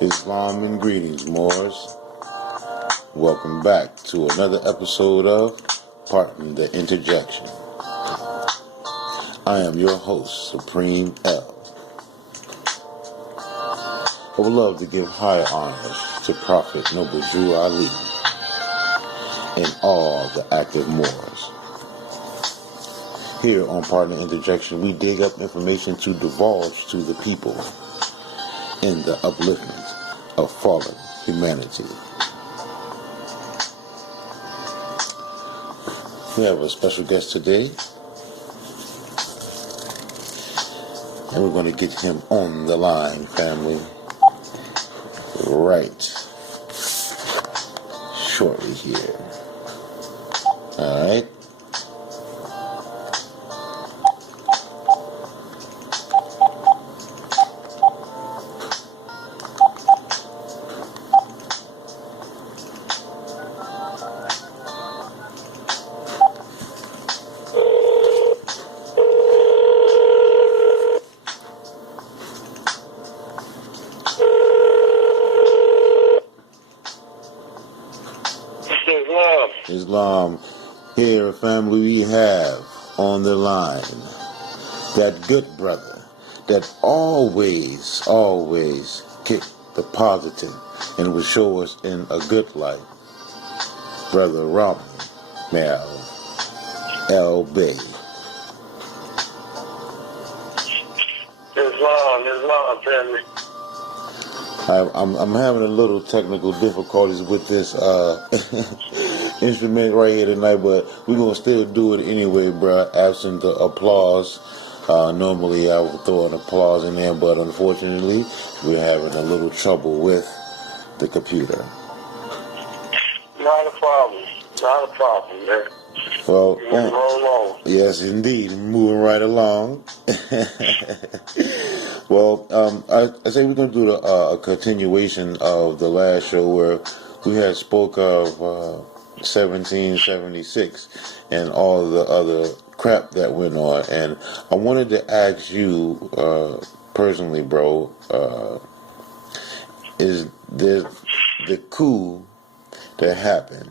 Islam and greetings, Moors. Welcome back to another episode of Pardon the Interjection. I am your host, Supreme L. I would love to give high honors to Prophet Noble Drew Ali and all the active Moors. Here on Pardon the Interjection, we dig up information to divulge to the people in the upliftment of fallen humanity. We have a special guest today, and we're going to get him on the line, family, right shortly here. All right. Islam. Here, family, we have on the line that good brother that always kick the positive and will show us in a good light. Brother Rahme'el El Bey. Islam, family. I'm having a little technical difficulties with this instrument right here tonight, but we're going to still do it anyway, bro, absent the applause. Normally I would throw an applause in there, but unfortunately we're having a little trouble with the computer. Not a problem, man. Well, moving right along. Yes, indeed, moving right along. Well, I say we're going to do a continuation of the last show where we had spoke of 1776 and all the other crap that went on. And I wanted to ask you personally, bro, is the coup that happened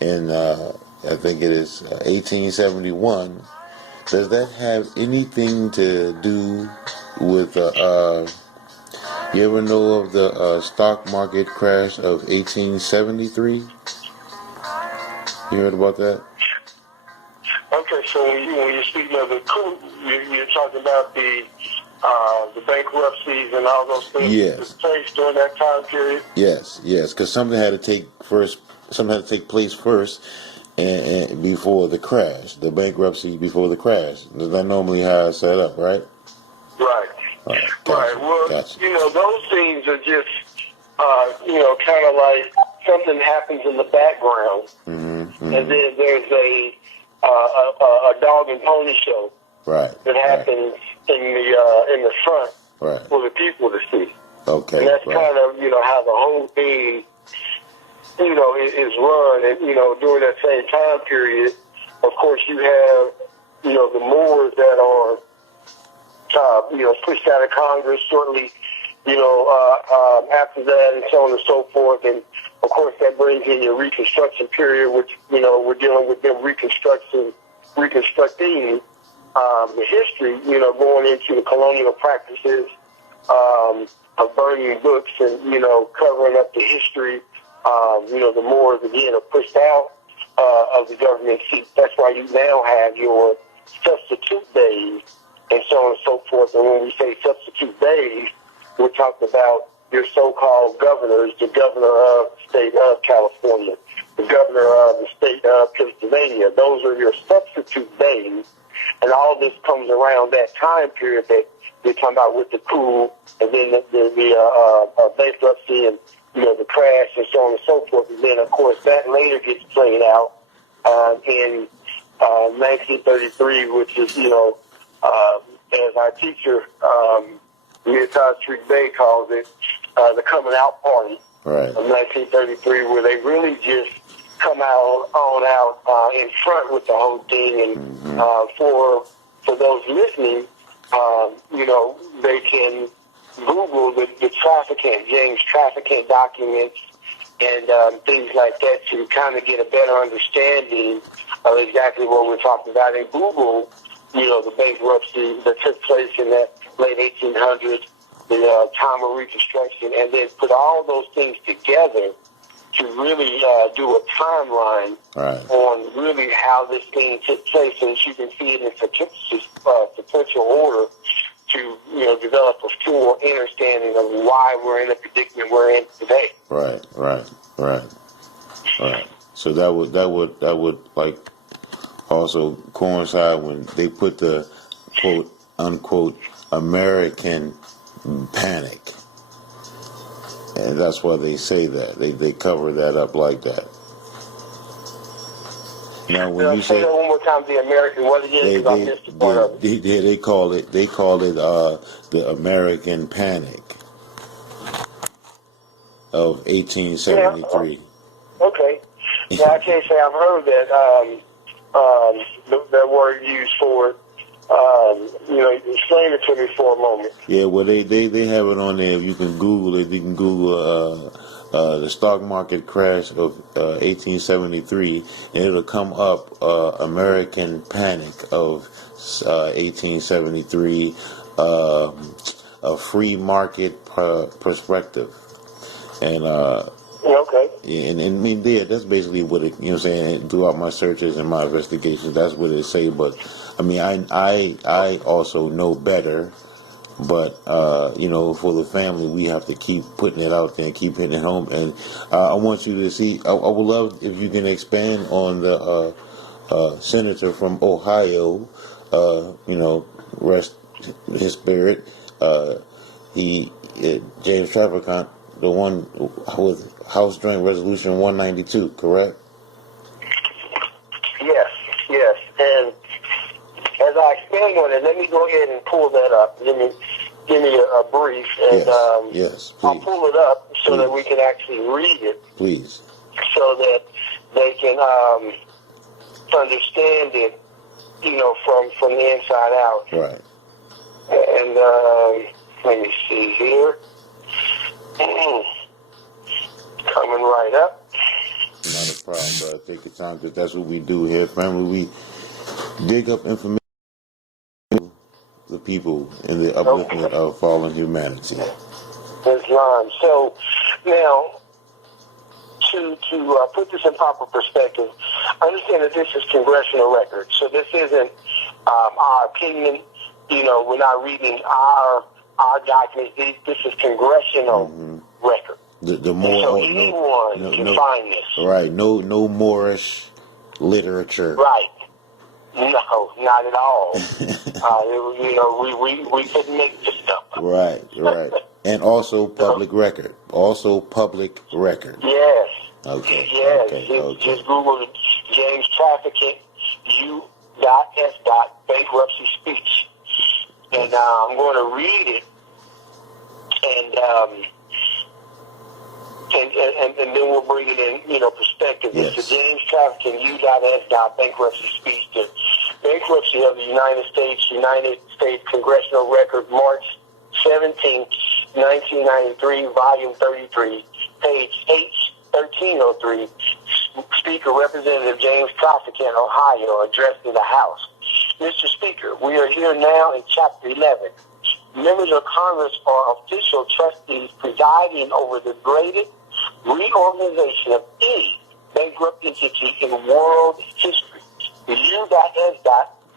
in, I think it is 1871, does that have anything to do with you ever know of the stock market crash of 1873? You heard about that? Okay, so when you're speaking of the coup, you're talking about the bankruptcies and all those things that took place during that time period? Yes, because something had to take place first and before the crash, the bankruptcy before the crash. That's normally how it's set up, right? Right. Gotcha. Well, Gotcha. Those things are just, kind of like something happens in the background, and then there's a dog and pony show that happens in the front for the people to see. Okay. And that's kind of, how the whole thing, is run. And, during that same time period, of course, you have, the Moors that are, pushed out of Congress shortly, after that and so on and so forth. And, of course, that brings in your Reconstruction period, which, we're dealing with them reconstructing the history, going into the colonial practices of burning books and, covering up the history. The Moors, again, are pushed out of the government seat. That's why you now have your substitute days and so on and so forth. And when we say substitute days, we're talking about your so-called governors, the governor of the state of California, the governor of the state of Pennsylvania. Those are your substitute days. And all this comes around that time period that we're talking about with the coup and then the bankruptcy and, the crash and so on and so forth. And then, of course, that later gets played out in 1933, which is, as our teacher, James Traficant calls it, the coming out party of 1933, where they really just come out in front with the whole thing. And for those listening, they can Google the Traficant, James Traficant documents and things like that to kind of get a better understanding of exactly what we're talking about. And Google, the bankruptcy that took place in the late 1800s, the time of Reconstruction, and then put all those things together to really do a timeline on really how this thing took place, so that you can see it in sequential order to develop a full understanding of why we're in the predicament we're in today. Right. So that would like also coincide when they put the quote unquote American panic, and that's why they say that they cover that up like that. Now, when you say that one more time, the American, what it is, I missed the part of it. They call it the American Panic of 1873. Yeah, okay. Now I can't say I've heard that that word used for it. Explain it to me for a moment. Yeah, well, they have it on there. If you can Google it, you can Google the stock market crash of 1873, and it'll come up American Panic of 1873, a free market perspective, and okay. and I mean, that's basically what it. Saying throughout my searches and my investigations, that's what it say. But I mean, I also know better. But, for the family, we have to keep putting it out there and keep hitting it home. And I want you to see, I would love if you can expand on the senator from Ohio, rest his spirit, James Traficant, the one with House Joint Resolution 192, correct? Yes. And as I expand on it, let me go ahead and pull that up. Give me a brief, and yes, I'll pull it up so that we can actually read it. Please. So that they can understand it, from the inside out. Right. And let me see here. Coming right up. Not a problem, brother. Take your time, because that's what we do here, family. We dig up information. The people in the upliftment of fallen humanity. Islam. So now, to put this in proper perspective, understand that this is congressional record. So this isn't our opinion. We're not reading our documents. This is congressional record. The more so anyone can find this. Right. No Moorish literature. Right. No, not at all. We couldn't make this stuff up. Right. And also public record. Yes. Okay. Yes. Just Google James Traficant U.S. bankruptcy speech. And I'm going to read it and then we'll bring it in, perspective. Yes. It's the James Traficant U.S. bankruptcy speech, the bankruptcy of the United States Congressional Record, March 17, 1993, volume 33, page H1303. Speaker Representative James Traficant, Ohio, addressing the House. Mr. Speaker, we are here now in Chapter 11. Members of Congress are official trustees presiding over the greatest reorganization of any bankrupt entity in world history. The U.S.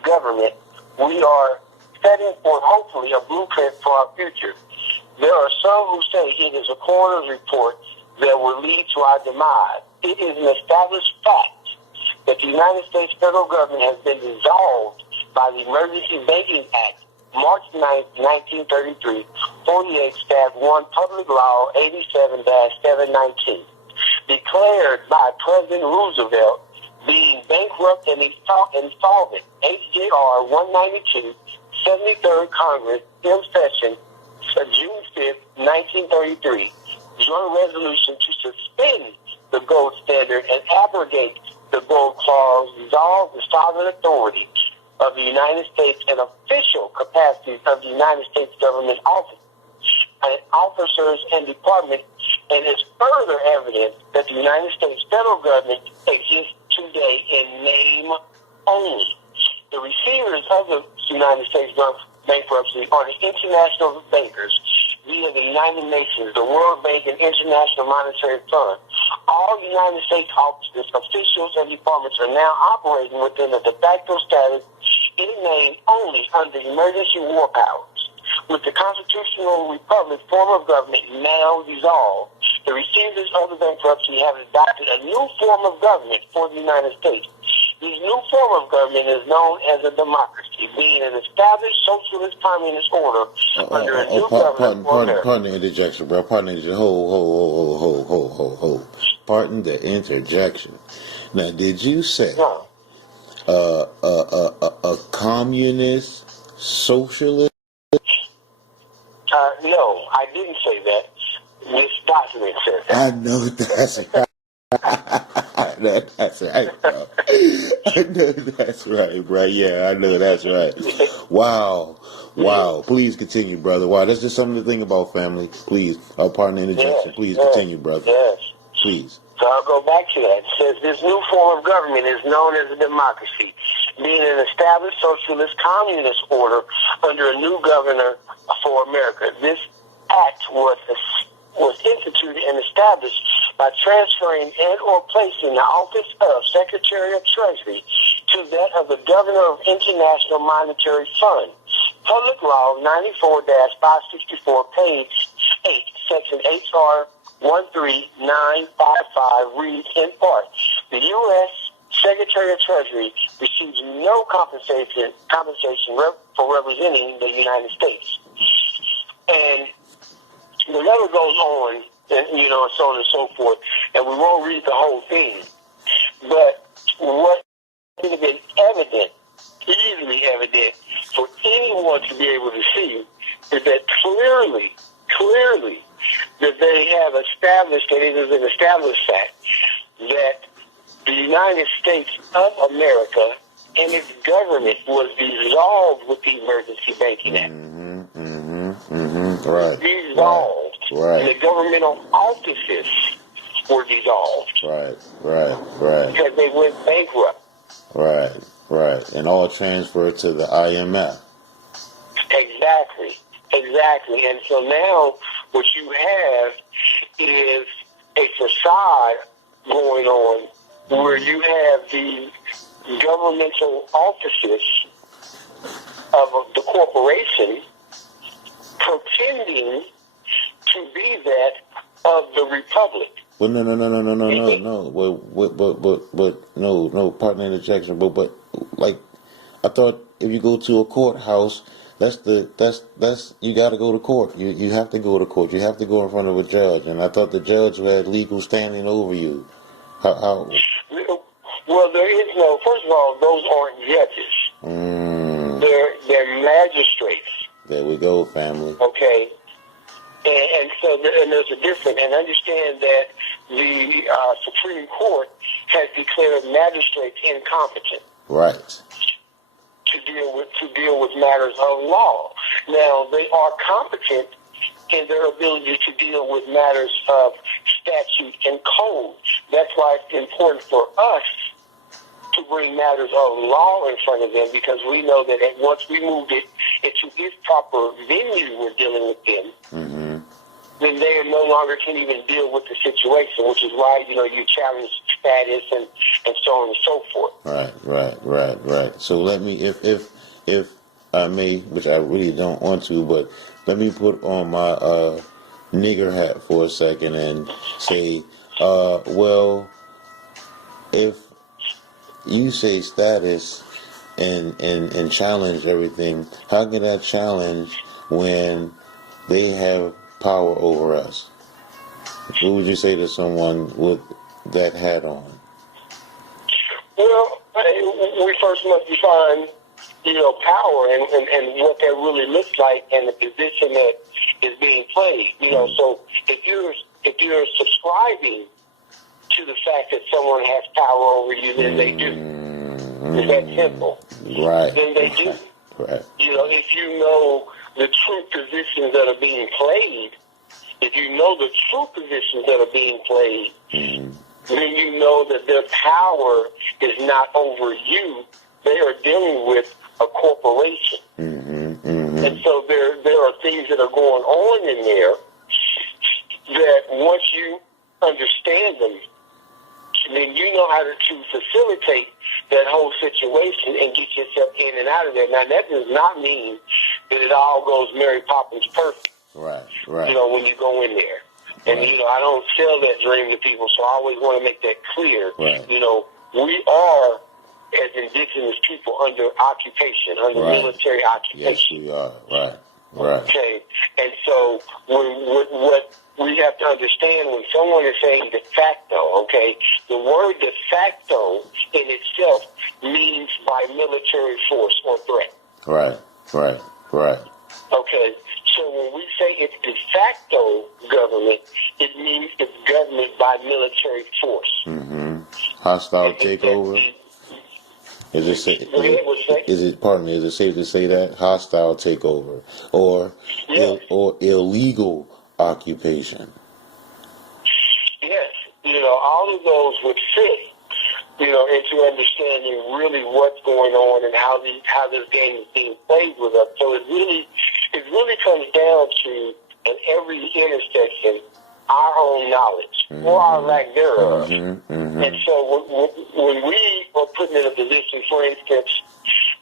government, we are setting forth, hopefully, a blueprint for our future. There are some who say it is a coroner's report that will lead to our demise. It is an established fact that the United States federal government has been dissolved by the Emergency Banking Act, March 9, 1933, 48 Stat 1, Public Law 87-719, declared by President Roosevelt being bankrupt and insolvent, HJR 192, 73rd Congress, M Session, June 5th, 1933, joint resolution to suspend the gold standard and abrogate the gold clause, dissolve the sovereign authority of the United States and official capacities of the United States government office. officers and departments, and is further evidence that the United States federal government exists today in name only. The receivers of the United States bankruptcy are the international bankers via the United Nations, the World Bank, and International Monetary Fund. All United States officers, officials, and departments are now operating within a de facto status in name only under emergency war powers. With the constitutional republic form of government now dissolved, the receivers of the bankruptcy have adopted a new form of government for the United States. This new form of government is known as a democracy, being an established socialist communist order under a new government for America. Pardon the interjection, bro. Pardon the interjection. Ho. Pardon the interjection. Now, did you say a communist socialist? No, I didn't say that. This document says that. I know that's right. That's right, bro. I know that's right, bro. Yeah, I know that's right. Wow. Please continue, brother. Wow, that's just something to think about, family. Please. Pardon the interjection. Please continue, brother. Yes. Please. So I'll go back to that. It says this new form of government is known as a democracy, being an established socialist communist order under a new governor for America. This act was instituted and established by transferring and or placing the office of Secretary of Treasury to that of the Governor of International Monetary Fund. Public Law 94-564, page 8, Section HR 13955 reads in part, the U.S. Secretary of Treasury receives no compensation for representing the United States. And the letter goes on, and so on and so forth, and we won't read the whole thing. But what would have been evident, easily evident, for anyone to be able to see is that clearly, that they have established, and it is an established fact, that the United States of America and its government was dissolved with the Emergency Banking Act. Right. Dissolved. Right. And the governmental offices were dissolved. Right. Because they went bankrupt. Right. And all transferred to the IMF. Exactly. And so now what you have is a facade going on where you have the governmental offices of the corporation pretending to be that of the republic. Well, no. No. Pardon the interjection. But like, I thought if you go to a courthouse, that's you got to go to court. You have to go to court. You have to go in front of a judge. And I thought the judge had legal standing over you. How? Well, there is no. First of all, those aren't judges. They're magistrates. There we go, family. Okay. And so there's a difference. And understand that the Supreme Court has declared magistrates incompetent. Right. To deal with matters of law. Now, they are competent in their ability to deal with matters of statute and code. That's why it's important for us to bring matters of law in front of them, because we know that once we moved it into its proper venue, we're dealing with them. Then they no longer can even deal with the situation, which is why you challenge status and so on and so forth. Right. So let me, if I may, which I really don't want to, but let me put on my nigger hat for a second and say, well, if you say status and challenge everything, how can that challenge when they have power over us? What would you say to someone with that hat on? Well, we first must define, power and what that really looks like and the position that is being played. So if you're subscribing to the fact that someone has power over you, then they do. It's that simple. Right. Then they do. Right. If you know the true positions that are being played, if you know the true positions that are being played, then you know that their power is not over you. They are dealing with a corporation. And so there are things that are going on in there that once you understand them, then you know how to facilitate that whole situation and get yourself in and out of there. Now, that does not mean that it all goes Mary Poppins perfect. Right. When you go in there. And, I don't sell that dream to people, so I always want to make that clear. Right. We are, as indigenous people, under occupation, under military occupation. Yes, we are. Right. Okay. And so what we have to understand when someone is saying de facto, okay, the word de facto in itself means by military force or threat. Right. Okay. So when we say it's de facto government, it means it's government by military force. Hostile takeover. Is it safe to say that hostile takeover or illegal occupation? Yes, all of those would fit, into understanding really what's going on and how this game is being played with us. So it really comes down to, at every intersection, our own knowledge or our lack thereof. And so when we were put in a position, for instance,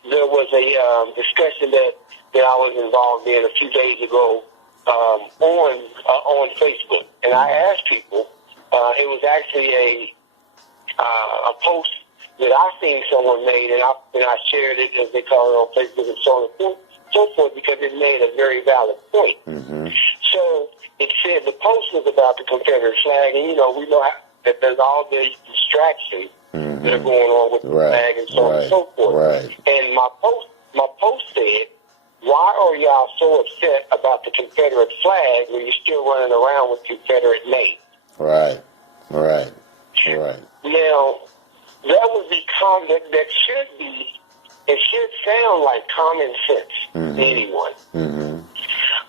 there was a discussion that I was involved in a few days ago on Facebook, and I asked people. It was actually a post that I seen someone made, and I shared it, as they call it, on Facebook and so on and so forth, because it made a very valid point. So it said the post was about the Confederate flag, and we know that there's all the distractions that are going on with the flag and so on and so forth. And my post said, why are y'all so upset about the Confederate flag when you're still running around with Confederate names? Right. Now, that would be that should be, it should sound like common sense to anyone.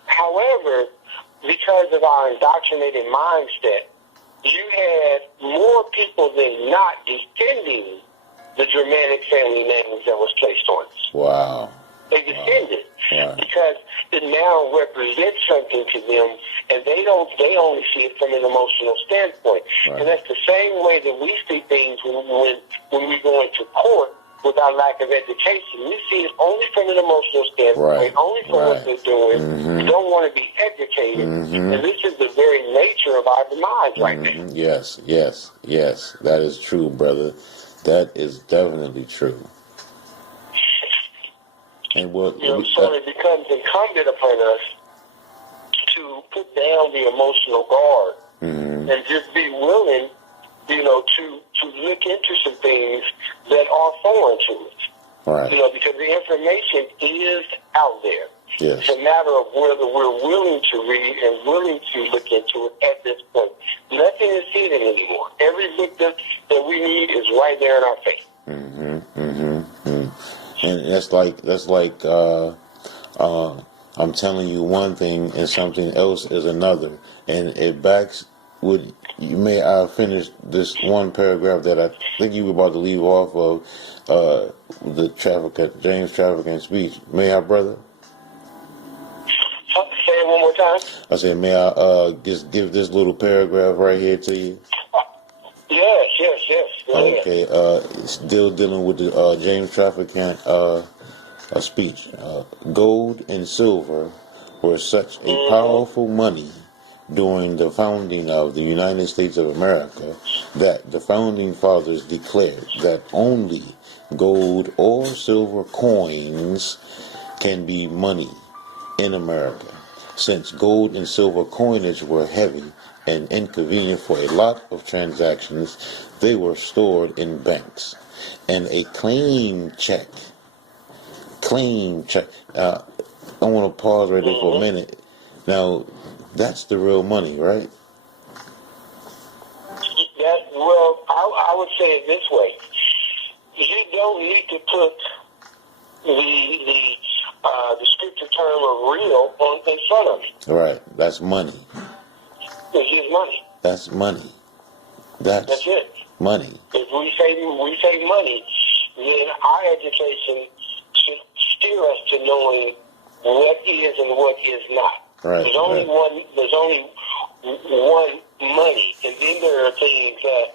However, because of our indoctrinated mindset, you had more people than not defending the Germanic family names that was placed on us. Wow. They defended because it now represents something to them, and they only see it from an emotional standpoint. And that's the same way that we see things when we go into court with our lack of education. We see it only from an emotional standpoint, only from what they're doing. We don't want to be educated, and this is the very nature of our demise right now. Yes. That is true, brother. That is definitely true. And so it becomes incumbent upon us to put down the emotional guard and just be willing, to look into some things that are foreign to us. Because the information is out there. Yes. It's a matter of whether we're willing to read and willing to look into it at this point. Nothing is hidden anymore. Every book that we need is right there in our face. And that's like I'm telling you one thing and something else is another, and it backs. May I finish this one paragraph that I think you were about to leave off of the James Traficant speech? May I, brother? Say it one more time. I said, may I just give this little paragraph right here to you? Yes. Okay, still dealing with the James Traficant speech. Gold and silver were such a powerful money during the founding of the United States of America that the founding fathers declared that only gold or silver coins can be money in America. Since gold and silver coinage were heavy and inconvenient for a lot of transactions, they were stored in banks. And a claim check. I want to pause right there for a minute. Now, that's the real money, right? I would say it this way. You don't need to put the descriptive term of real in front of it. Right. That's money. It's just money. That's money. That's it. Money. If we say money, then our education should steer us to knowing what is and what is not. Right. There's only one. There's only one money, and then there are things that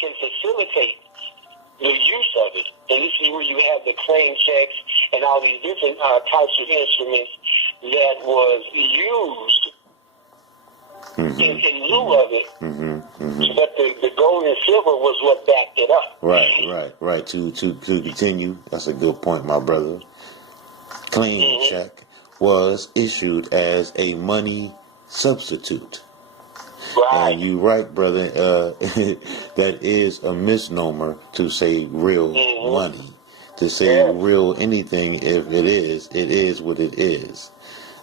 can facilitate the use of it. And this is where you have the claim checks and all these different types of instruments that was used in lieu of it. But the gold and silver was what backed it up. Right. To continue, that's a good point, my brother. Claim check was issued as a money substitute. Right. And you're right, brother. That is a misnomer to say real money. To say real anything, if it is what it is.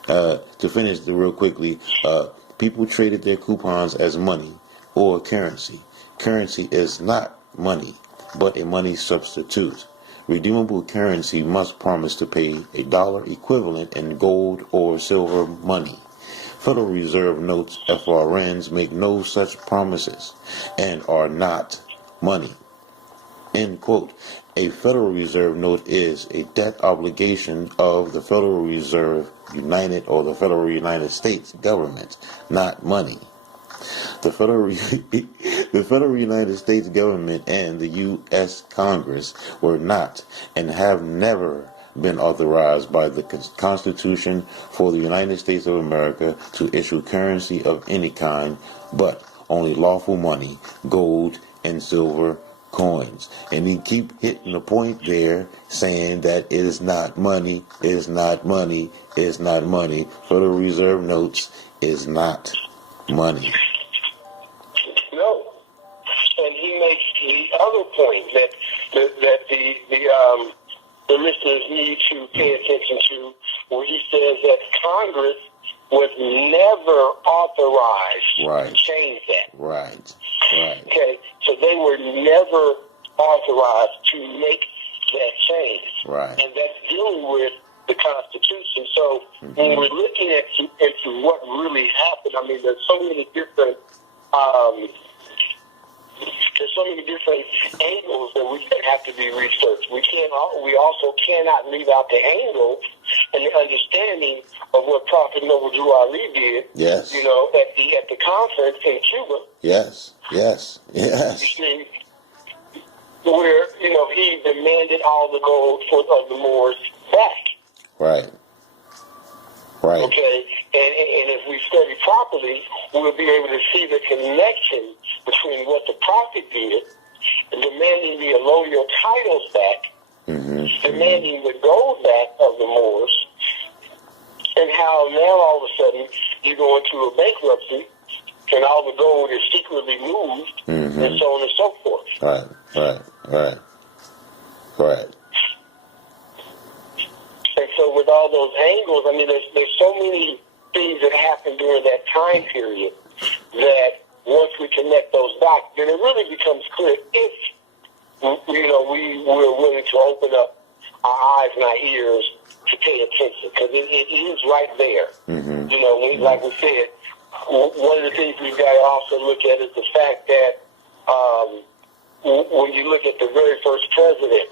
To finish real quickly, people traded their coupons as money or currency. Currency is not money, but a money substitute. Redeemable currency must promise to pay a dollar equivalent in gold or silver money. Federal Reserve notes FRNs make no such promises and are not money. End quote. A Federal Reserve note is a debt obligation of the Federal Reserve United or the Federal United States government, not money. The Federal United States government and the U.S. Congress were not and have never been authorized by the Constitution for the United States of America to issue currency of any kind, but only lawful money, gold and silver coins. And he keep hitting the point there, saying that it is not money, it is not money, it is not money. Federal Reserve notes is not money. No. And he makes the other point that the listeners need to pay attention to, where he says that Congress was never authorized to change that. Right. Okay, so they were never authorized to make that change. Right. And that's dealing with the Constitution. So when we're looking into what really happened, I mean, there's so many different angles that we have to be researched. We also cannot leave out the angle and the understanding of what Prophet Noble Drew Ali did. Yes. You know, at the conference in Cuba. Yes. Where, you know, he demanded all the gold of the Moors back. Right. Okay, and if we study properly, we'll be able to see the connection between what the prophet did, and demanding the allodial titles back, demanding the gold back of the Moors, and how now all of a sudden you go into a bankruptcy, and all the gold is secretly moved, and so on and so forth. Right. And so with all those angles, I mean, there's so many things that happened during that time period that once we connect those dots, then it really becomes clear if, you know, we're willing to open up our eyes and our ears to pay attention, because it is right there. You know, like we said, one of the things we've got to also look at is the fact that when you look at the very first president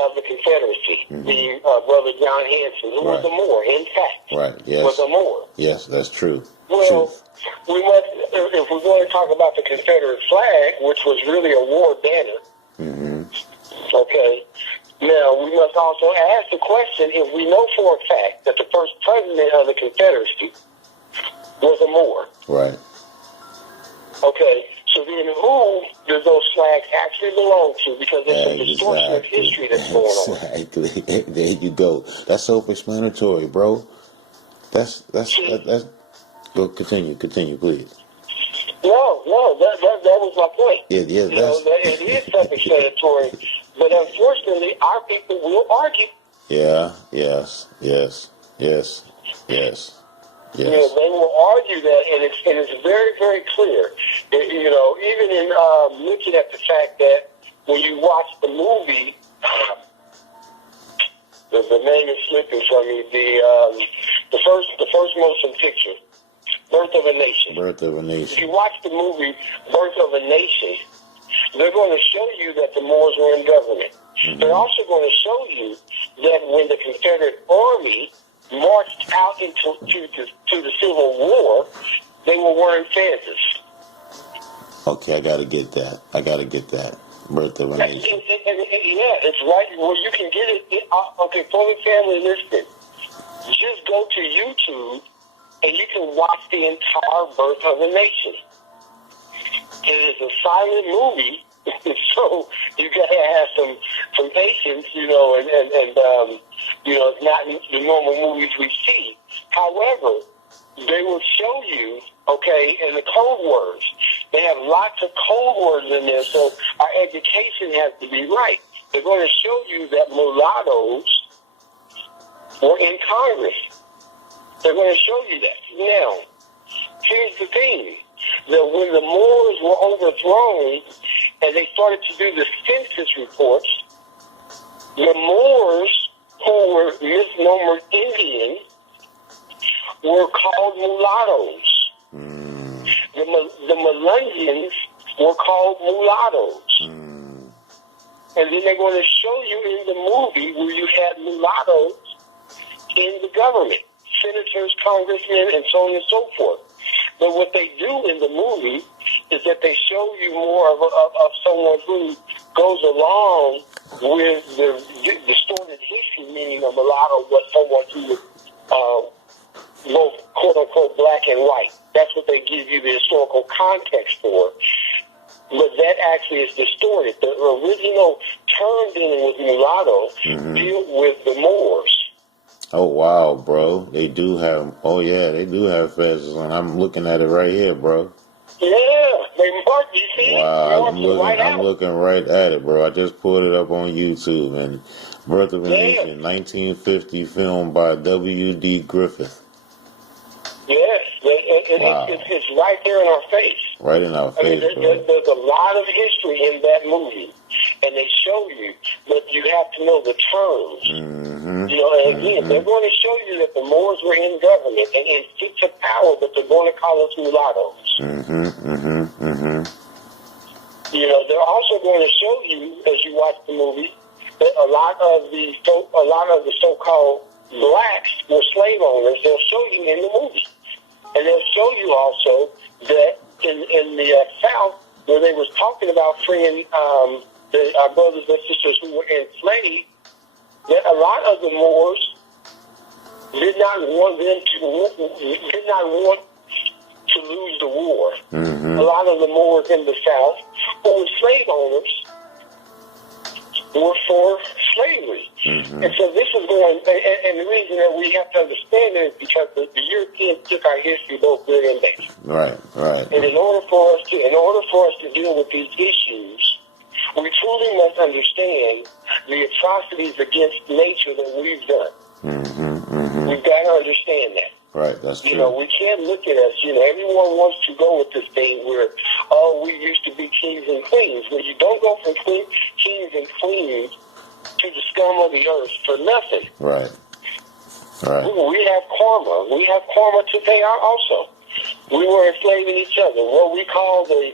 of the Confederacy, being Brother John Hanson, who was a Moor, in fact, was a Moor. Yes, that's true. Well, we must, if we're going to talk about the Confederate flag, which was really a war banner, okay, now we must also ask the question, if we know for a fact that the first president of the Confederacy was a Moor. Right. Okay, so then who do those flags actually belong to? Because there's some distortion of history that's going on. Exactly. There you go. That's self-explanatory, bro. That's go continue, please. No, that was my point. Yeah, you know, it is self-explanatory, but unfortunately, our people will argue. Yeah, yes. You know, they will argue that, and it's very, very clear. You know, even in looking at the fact that when you watch the movie The name is slipping from me. The first motion picture, Birth of a Nation. Birth of a Nation. If you watch the movie Birth of a Nation, they're going to show you that the Moors were in government. Mm-hmm. They're also going to show you that when the Confederate Army marched out into the Civil War, they were wearing fezzes. Okay, I gotta get that. Birth of a Nation. Yeah, it's right. Well, you can get it. Okay, for the family listening, just go to YouTube and you can watch the entire Birth of a Nation. It is a silent movie, so you gotta have some patience, and it's not the normal movies we see. However, they will show you, in the code words. They have lots of code words in there, so our education has to be right. They're going to show you that mulattoes were in Congress. They're going to show you that. Now, here's the thing. That when the Moors were overthrown and they started to do the census reports, the Moors, who were misnomered Indian, were called mulattoes. The Melungeons were called mulattoes. And then they're going to show you in the movie where you had mulattoes in the government, senators, congressmen, and so on and so forth. But what they do in the movie is that they show you more of someone who goes along with the distorted history, meaning a mulatto was someone who was both quote-unquote black and white. That's what they give you the historical context for. But that actually is distorted. The original term dealing with mulatto deal with the Moors. Oh, wow, bro. They do have fezzes on. I'm looking at it right here, bro. Yeah, they mark, you see? Wow, I'm looking right at it, bro. I just pulled it up on YouTube. And Birth of a Nation, 1950 film by W.D. Griffith. Yes, it's right there in our face. Right in our face, bro. There's a lot of history in that movie, and they show you, but you have to know the terms. And again, they're going to show you that the Moors were in government and in seats of power, but they're going to call us mulattoes. They're also going to show you, as you watch the movie, that a lot of the so-called blacks were slave owners. They'll show you in the movie. And they'll show you also that in the South, where they was talking about freeing our brothers and sisters who were enslaved, that a lot of the Moors did not want to lose the war. A lot of the Moors in the South, who were slave owners, were for slavery. And so this is going, and the reason that we have to understand it is because the Europeans took our history both good and bad. Right. And in order for us to deal with these issues, we truly must understand the atrocities against nature that we've done. We've got to understand that. Right, that's true. We can't look at us. Everyone wants to go with this thing where, we used to be kings and queens. Well, you don't go from kings and queens to the scum of the earth for nothing. Right. We have karma. We have karma to pay out also. We were enslaving each other. What we call the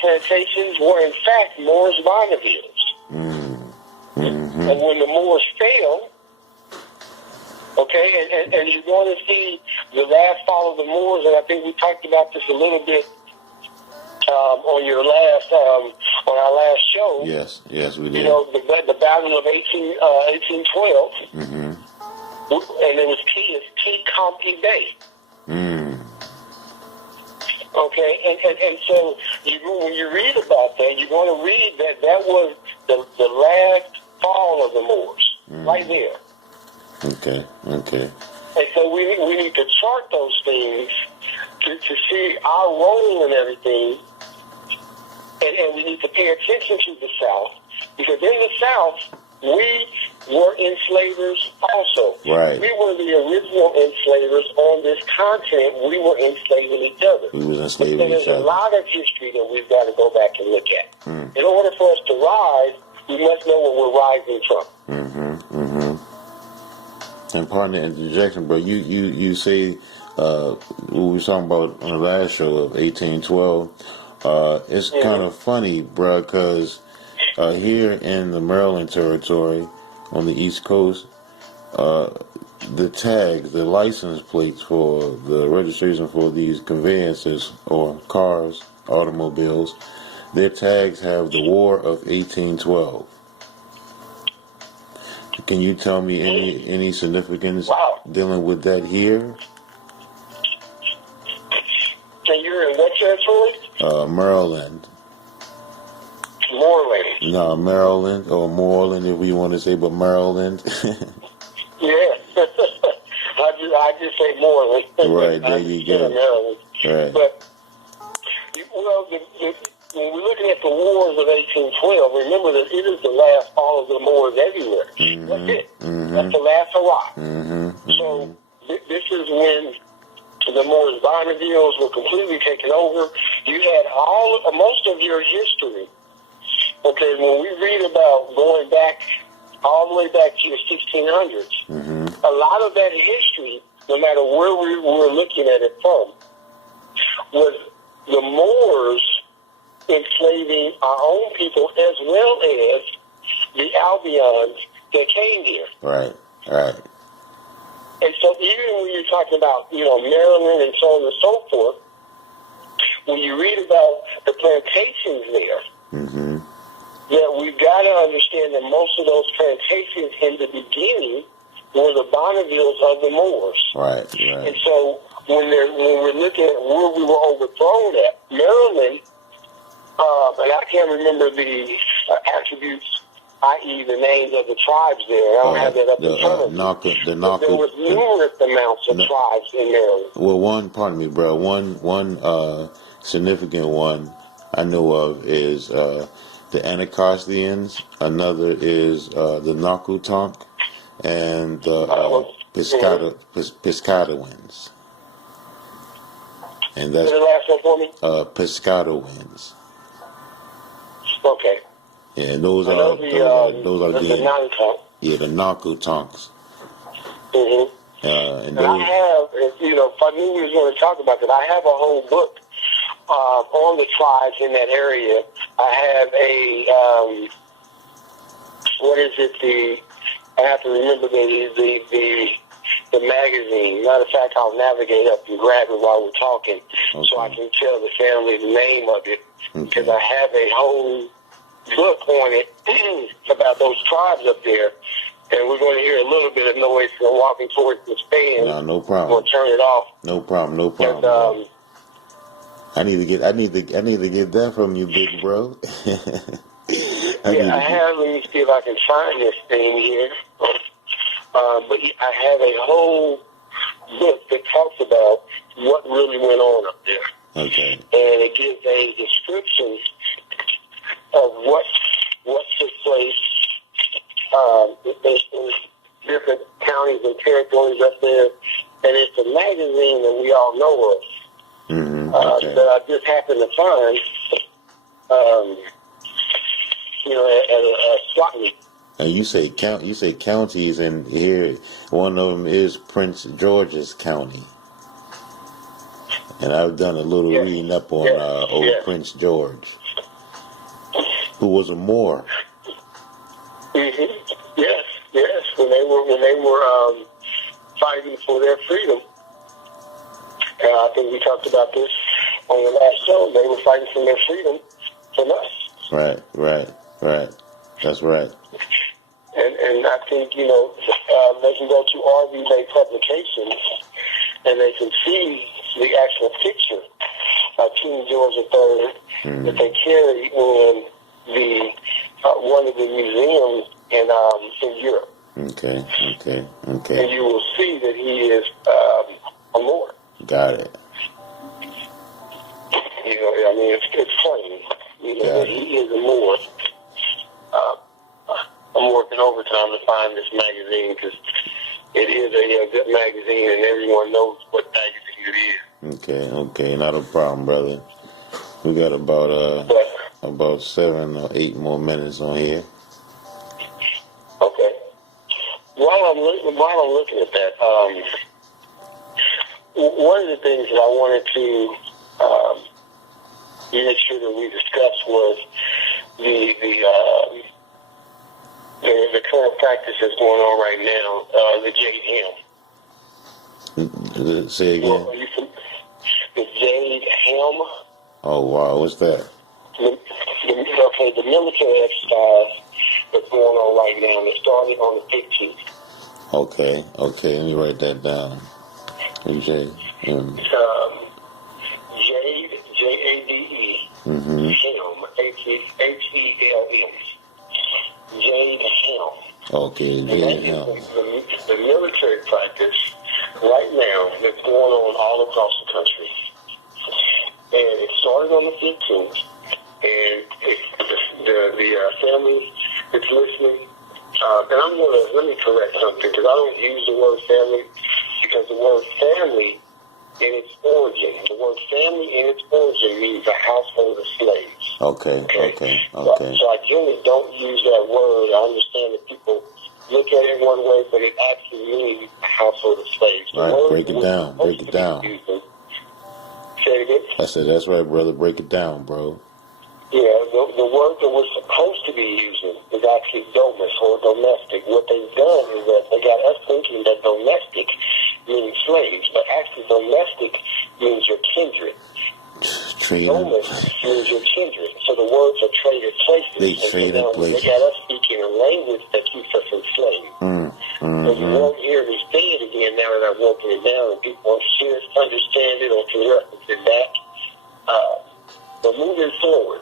plantations were, in fact, Moors' Bonnevilles. And when the Moors fell, and you're going to see the last fall of the Moors, and I think we talked about this a little bit on our last show. Yes, we did. The Battle of 1812, and it was Key Compton Bay. And so when you read about that, you're going to read that was the last fall of the Moors, right there. Okay. And so we need to chart those things to see our role in everything, and we need to pay attention to the South, because in the South, we were enslavers also. Right. We were the original enslavers on this continent. We were enslaving each other. We was enslaving each other. There's a lot of history that we've got to go back and look at. In order for us to rise, we must know what we're rising from. And pardon the interjection, bro. You say what we were talking about on the last show of 1812. It's kind of funny, bro, because here in the Maryland territory on the East Coast, the tags, the license plates for the registration for these conveyances or cars, automobiles, their tags have the War of 1812. Can you tell me any significance dealing with that here? And you're in what territory? Maryland. Moreland. No, Maryland or Moreland, if we want to say, but Maryland. Yeah. I just say Moreland. Right, there you go. Maryland. Right. But, well, when we're looking at the wars of 1812, remember that it is the last fall of the Moors everywhere. That's it. That's the last hurrah. So this is when the Moors' Bonneville's were completely taken over. You had most of your history. Okay, when we read about going back all the way back to the 1600s, a lot of that history, no matter where we were looking at it from, was the Moors enslaving our own people as well as the Albions that came here. Right. And so even when you're talking about, Maryland and so on and so forth, when you read about the plantations there, that we've got to understand that most of those plantations in the beginning were the Bonnevilles of the Moors. Right. And so when we're looking at where we were overthrown at, Maryland, and I can't remember the attributes, i.e. the names of the tribes there. I don't have that up in front of me. There was numerous amounts of tribes in Maryland. Well, pardon me, bro. One significant one I know of is the Anacostians. Another is the Nakutonk and the Piscatawans. And that's the last one for me. Piscatawans. Okay. Yeah, and those are the Nakutonk. Yeah, the Nakutonks. And I have, if I knew we was going to talk about that, I have a whole book on the tribes in that area. I have I have to remember the magazine. Matter of fact, I'll navigate up and grab it while we're talking, so I can tell the family the name of it, because I have a whole book on it about those tribes up there. And we're going to hear a little bit of noise from walking towards the stand. No problem. We'll turn it off. No problem. And, I need to get that from you, big bro. Let me see if I can find this thing here. But I have a whole book that talks about what really went on up there. Okay. And it gives a description of what took place in different counties and territories up there. And it's a magazine that we all know of. That I just happened to find, at a swap meet. And you say counties, and here one of them is Prince George's County. And I've done a little reading up on Prince George, who was a Moor. Yes. When they were fighting for their freedom. And I think we talked about this on the last show. They were fighting for their freedom from us. Right. That's right. And I think, they can go to all these publications and they can see the actual picture of King George III that they carry in the one of the museums in Europe. Okay. And you will see that he is a Moor. Got it. It's plain. That he is a Moor. I'm working overtime to find this magazine because it is a good magazine and everyone knows what magazine it is. Okay, not a problem, brother. We got about 7 or 8 more minutes on here. one of the things that I wanted to make sure that we discussed was the current practice that's going on right now, the Jade Helm. Say again. Well, the Jade Helm. Oh wow, what's that? The military exercise that's going on right now. It started on the 15th. Okay, let me write that down. Jade, Jade, Jade, mm-hmm. Helm, Helm. Jade Helm. Okay, Jade Helm. The military practice right now that's going on all across the country. And it started on the 15th. And the family that's listening, and let me correct something, because I don't use the word family, because the word family in its origin means a household of slaves. Okay. So I generally don't use that word. I understand that people look at it one way, but it actually means a household of slaves. All right, break it down. Say it again? I said, that's right, brother. Break it down, bro. Yeah, the word that we're supposed to be using is actually domus or domestic. What they've done is that they got us thinking that domestic means slaves, but actually domestic means your kindred. Domus means your kindred. So the words are traded places. They traded places. They got us speaking a language that keeps us enslaved. Mm-hmm. And you won't hear me say it again now that I've broken it down, and people won't hear it, understand it, or can reference it back. But moving forward,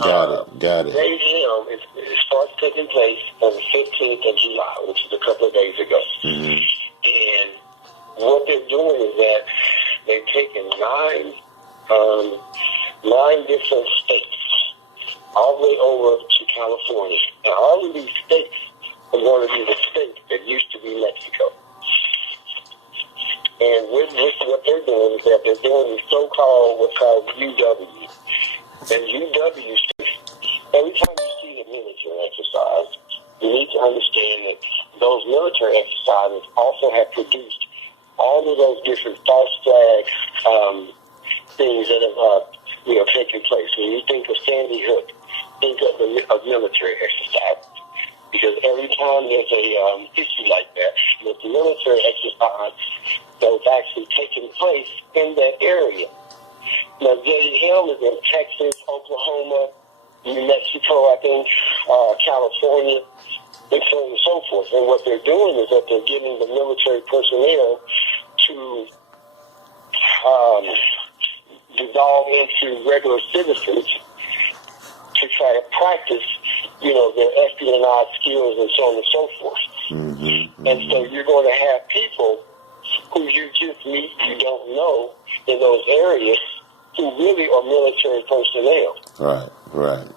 got it. Jade Helm it starts taking place on the 15th of July, which is a couple of days ago. Mm-hmm. And what they're doing is that they've taken nine different states, all the way over to California. Now, all of these states are going to be the states that used to be Mexico. And with what they're doing is that they're doing what's called UW. And UW states, every time you see a military exercise, you need to understand that those military exercises also have produced all of those different false flag things that have taken place. When you think of Sandy Hook, think of military exercise. Because every time there's a issue like that, there's a military exercise that was actually taking place in that area. Now, Jade Helm is in Texas, Oklahoma, New Mexico, I think, California, and so on and so forth. And what they're doing is that they're getting the military personnel to dissolve into regular citizens to try to practice, their espionage skills and so on and so forth. Mm-hmm. And so you're going to have people who you just meet, you don't know, in those areas who really are military personnel. Right.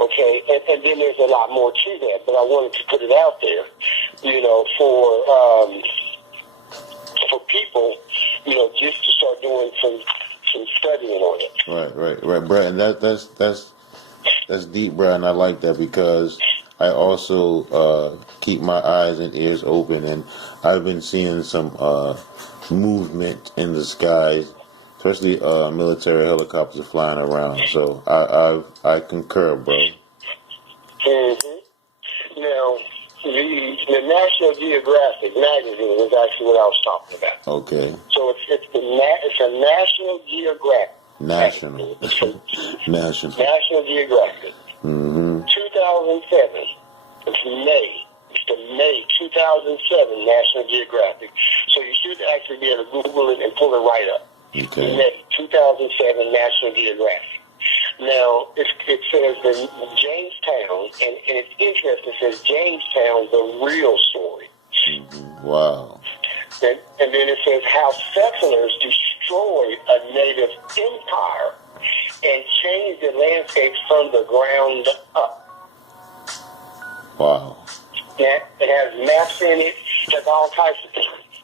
Okay, and then there's a lot more to that, but I wanted to put it out there, for people, just to start doing some studying on it. Right, Brad, and that's deep, Brad, and I like that because I also keep my eyes and ears open, and I've been seeing some movement in the skies, especially military helicopters flying around. So I concur, bro. Mm-hmm. Now, the National Geographic magazine is actually what I was talking about. Okay. So it's a National Geographic. National Geographic. Mm-hmm. 2007. It's May. It's the May 2007 National Geographic. So you should actually be able to Google it and pull it right up. Okay. May 2007 National Geographic. Now, it says the Jamestown, and it's interesting, it says Jamestown, the real story. Mm-hmm. Wow. And then it says how settlers destroyed a native empire and changed the landscape from the ground up. Wow. It has maps in it, it has all types of things.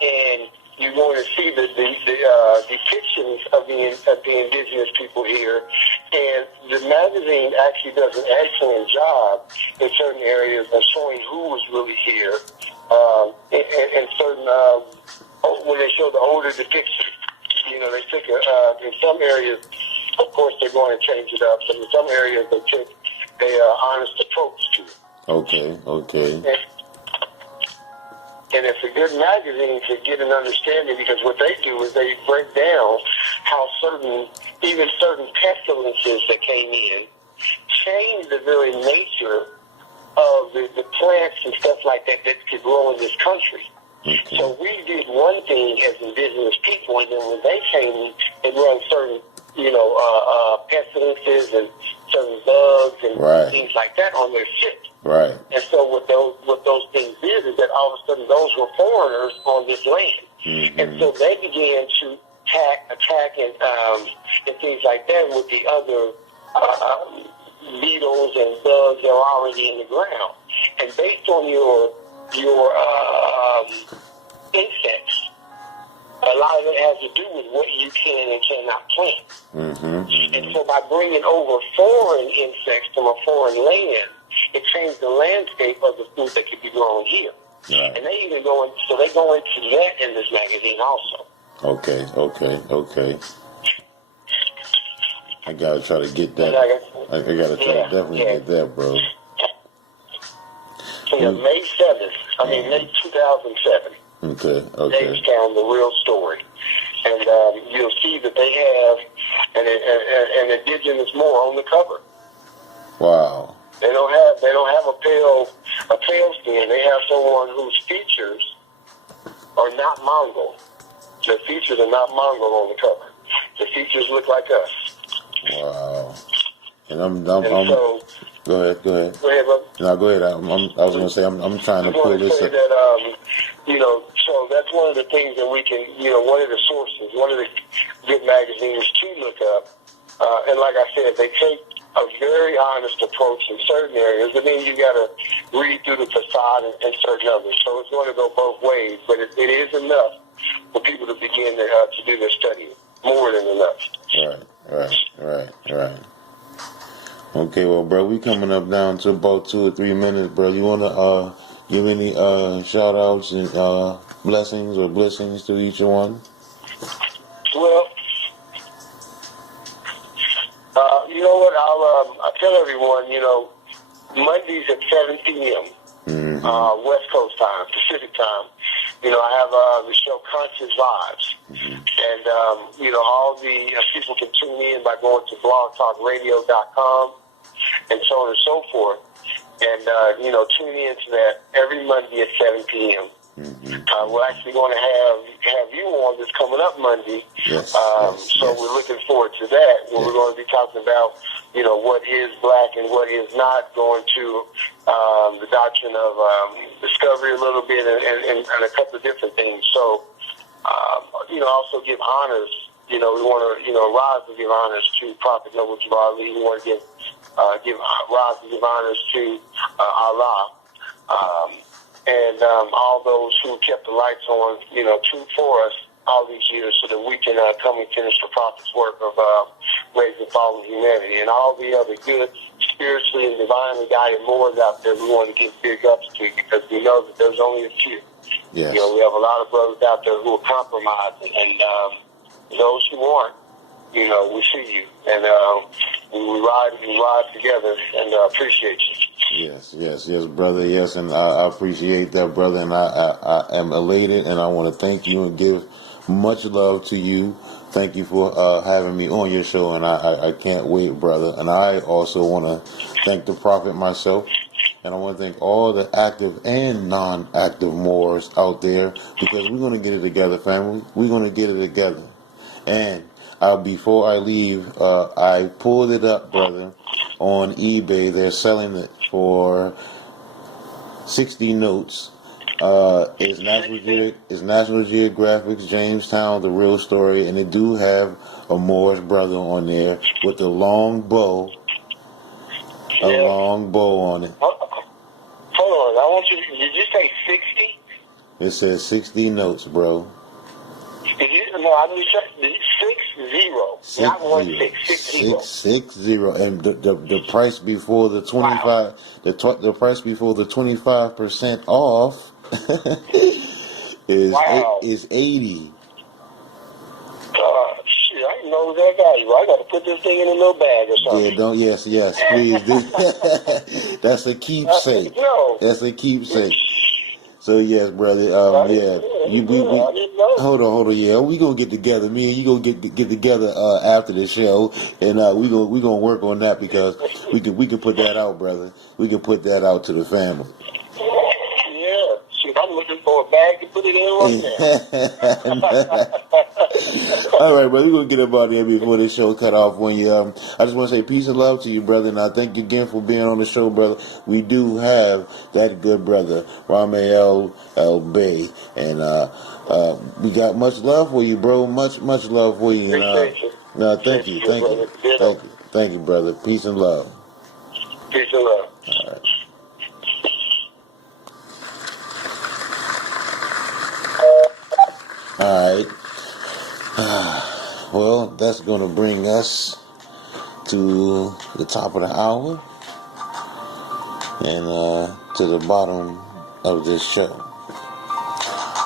And you're going to see the depictions of the indigenous people here. And the magazine actually does an excellent job in certain areas of showing who was really here, and certain when they show the older depiction. They took in some areas, of course, they're going to change it up, but in some areas they took a honest approach to it. Okay. And it's a good magazine to get an understanding, because what they do is they break down how certain pestilences that came in changed the very nature of the plants and stuff like that could grow in this country. Okay. So we did one thing as indigenous people, and then when they came, they run certain, pestilences and certain bugs and things like that on their ships. Right. And so what those things did is that all of a sudden those were foreigners on this land. Mm-hmm. And so they began to attack and things like that with the other beetles and bugs that are already in the ground. And based on your insects, a lot of it has to do with what you can and cannot plant. Mm-hmm. And so by bringing over foreign insects from a foreign land, it changed the landscape of the food that could be grown here. Right. And they even go into that in this magazine also. Okay. I gotta try to get that. I gotta try to definitely get that, bro. Yeah, May 7th. May 2007. Okay. Jamestown, the real story. And you'll see that they have an indigenous Moor on the cover. Wow. They don't have a pale skin. They have someone whose features are not Mongol. The features are not Mongol on the cover. The features look like us. Wow. And so, go ahead. Go ahead, brother. No, go ahead. I was going to say I'm trying to pull this up. That, so that's one of the things that we can, one of the sources, one of the good magazines to look up. And like I said, they take a very honest approach in certain areas, but then you got to read through the facade and certain others. So it's going to go both ways, but it is enough for people to begin to do their study. More than enough. Right. Okay, well, bro, we coming up down to about 2 or 3 minutes, bro. You want to give any shout-outs and blessings or blessings to each one? Well, you know what? I'll tell everyone, Mondays at 7 p.m., West Coast time, Pacific time, I have the show Conscious Vibes. Mm-hmm. And, all the people can tune in by going to blogtalkradio.com and so on and so forth. And, tune in to that every Monday at 7 p.m. Mm-hmm. We're actually going to have you on this coming up Monday. Yes, We're looking forward to that, where we're going to be talking about, what is black and what is not, going to the doctrine of discovery a little bit and a couple of different things. So, also give honors. We want to, rise to give honors to Prophet Noble Jabali. We want to rise to give honors to Allah. And all those who kept the lights on, for us all these years, so that we can come and finish the Prophet's work of raising fallen humanity, and all the other good, spiritually and divinely guided Moors out there. We want to give big ups to, because we know that there's only a few. Yes. We have a lot of brothers out there who are compromising, and those who aren't, we see you, and we ride together, and appreciate you. Yes, brother. Yes, and I appreciate that, brother, and I am elated, and I want to thank you and give much love to you. Thank you for having me on your show, and I can't wait, brother. And I also want to thank the Prophet myself, and I want to thank all the active and non-active Moors out there, because we're going to get it together, family. We're going to get it together. And before I leave, I pulled it up, brother, on eBay. They're selling it for 60 notes. It's National Geographic's Jamestown, the real story, and they do have a Moorish brother on there with a long bow. Long bow on it. Hold on, I want you to, did you say 60? It says 60 notes, bro. Did 60, not 16, 60. And the price before the 25, wow. The price before the 25% off Wow. is 80. Shit, I didn't know it was that valuable. I got to put this thing in a little bag or Yeah, something. yes, please do. That's a keepsake. No. That's a keepsake. So yes, brother. I Yeah, I didn't know. hold on. Yeah, we gonna get together. Me and you gonna get together after the show, and we gonna work on that because we can put that out, brother. We can put that out to the family. Yeah. Shit, I'm looking for a bag to put it in right now. All right, brother. We're going to get up out there before this show cut off on you. I just want to say peace and love to you, brother, and I thank you again for being on the show, brother. We do have that good brother, Rahme'el El Bey, and we got much love for you, bro. Much love for you. And, thank you. Thank you, brother. Peace and love. Peace and love. All right. All right. Well, that's going to bring us to the top of the hour and to the bottom of this show.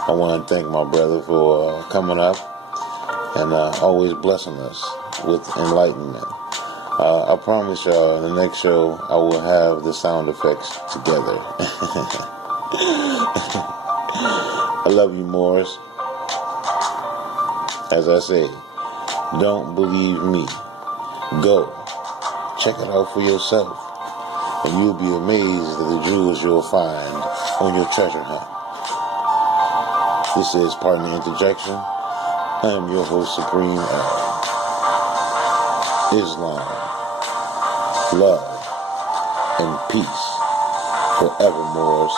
I want to thank my brother for coming up and always blessing us with enlightenment. I promise y'all, in the next show, I will have the sound effects together. I love you, Morris. As I say, don't believe me. Go. Check it out for yourself. And you'll be amazed at the jewels you'll find on your treasure hunt. This is Partner Interjection. I am your host, Supreme Islam, love, and peace forevermore.